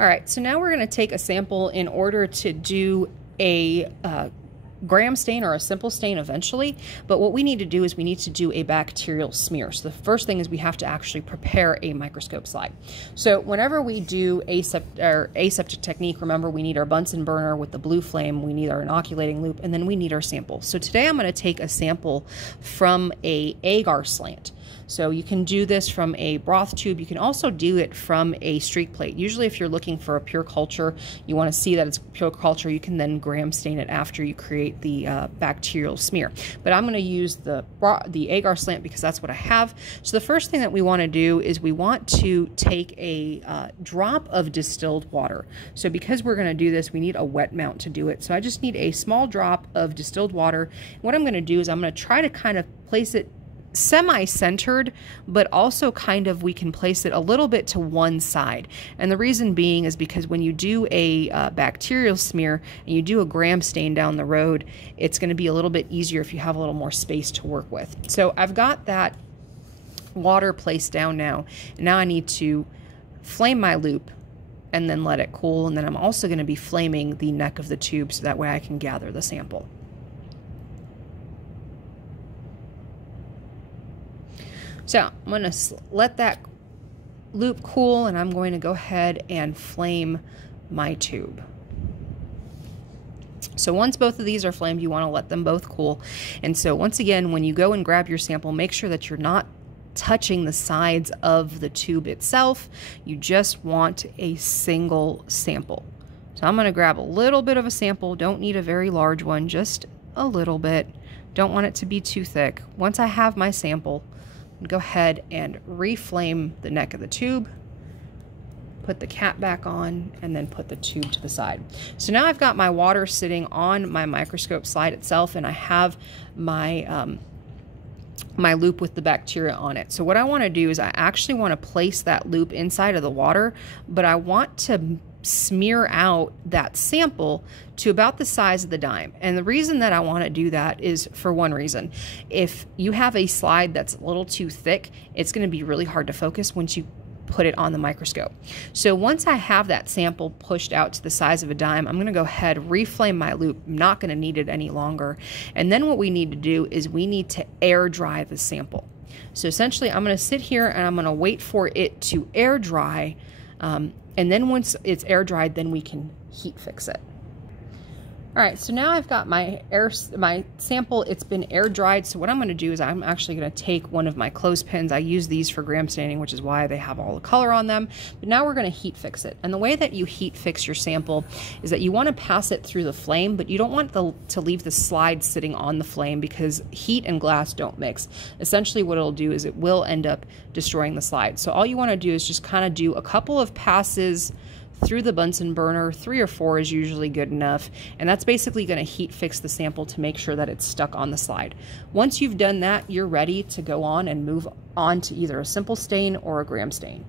All right, so now we're going to take a sample in order to do a gram stain or a simple stain eventually, but what we need to do is we need to do a bacterial smear. So the first thing is we have to actually prepare a microscope slide. So whenever we do aseptic technique, remember we need our Bunsen burner with the blue flame, we need our inoculating loop, and then we need our sample. So today I'm going to take a sample from a agar slant. So you can do this from a broth tube. You can also do it from a streak plate. Usually if you're looking for a pure culture, you want to see that it's pure culture, you can then gram stain it after you create the bacterial smear. But I'm going to use the agar slant because that's what I have. So the first thing that we want to do is we want to take a drop of distilled water. So because we're going to do this, we need a wet mount to do it. So I just need a small drop of distilled water. What I'm going to do is I'm going to try to kind of place it semi-centered, but also kind of we can place it a little bit to one side. And the reason being is because when you do a bacterial smear and you do a gram stain down the road, it's going to be a little bit easier if you have a little more space to work with. So I've got that water placed down now, and now I need to flame my loop and then let it cool, and then I'm also going to be flaming the neck of the tube so that way I can gather the sample. So I'm going to let that loop cool, and I'm going to go ahead and flame my tube. So once both of these are flamed, you want to let them both cool. And so once again, when you go and grab your sample, make sure that you're not touching the sides of the tube itself. You just want a single sample. So I'm going to grab a little bit of a sample. Don't need a very large one, just a little bit. Don't want it to be too thick. Once I have my sample, go ahead and reflame the neck of the tube, put the cap back on, and then put the tube to the side. So now I've got my water sitting on my microscope slide itself, and I have my my loop with the bacteria on it. So what I want to do is I actually want to place that loop inside of the water, but I want to smear out that sample to about the size of the dime. And the reason that I want to do that is for one reason. If you have a slide that's a little too thick, it's going to be really hard to focus once you put it on the microscope. So once I have that sample pushed out to the size of a dime, I'm going to go ahead, reflame my loop. I'm not going to need it any longer. And then what we need to do is we need to air dry the sample. So essentially I'm going to sit here and I'm going to wait for it to air dry. And then once it's air dried, then we can heat fix it. All right, so now I've got my sample. It's been air dried. So what I'm going to do is I'm actually going to take one of my clothespins. I use these for gram staining, which is why they have all the color on them. But now we're going to heat fix it. And the way that you heat fix your sample is that you want to pass it through the flame, but you don't want to leave the slide sitting on the flame because heat and glass don't mix. Essentially what it'll do is it will end up destroying the slide. So all you want to do is just kind of do a couple of passes through the Bunsen burner. 3 or 4 is usually good enough, and that's basically going to heat fix the sample to make sure that it's stuck on the slide. Once you've done that, you're ready to go on and move on to either a simple stain or a gram stain.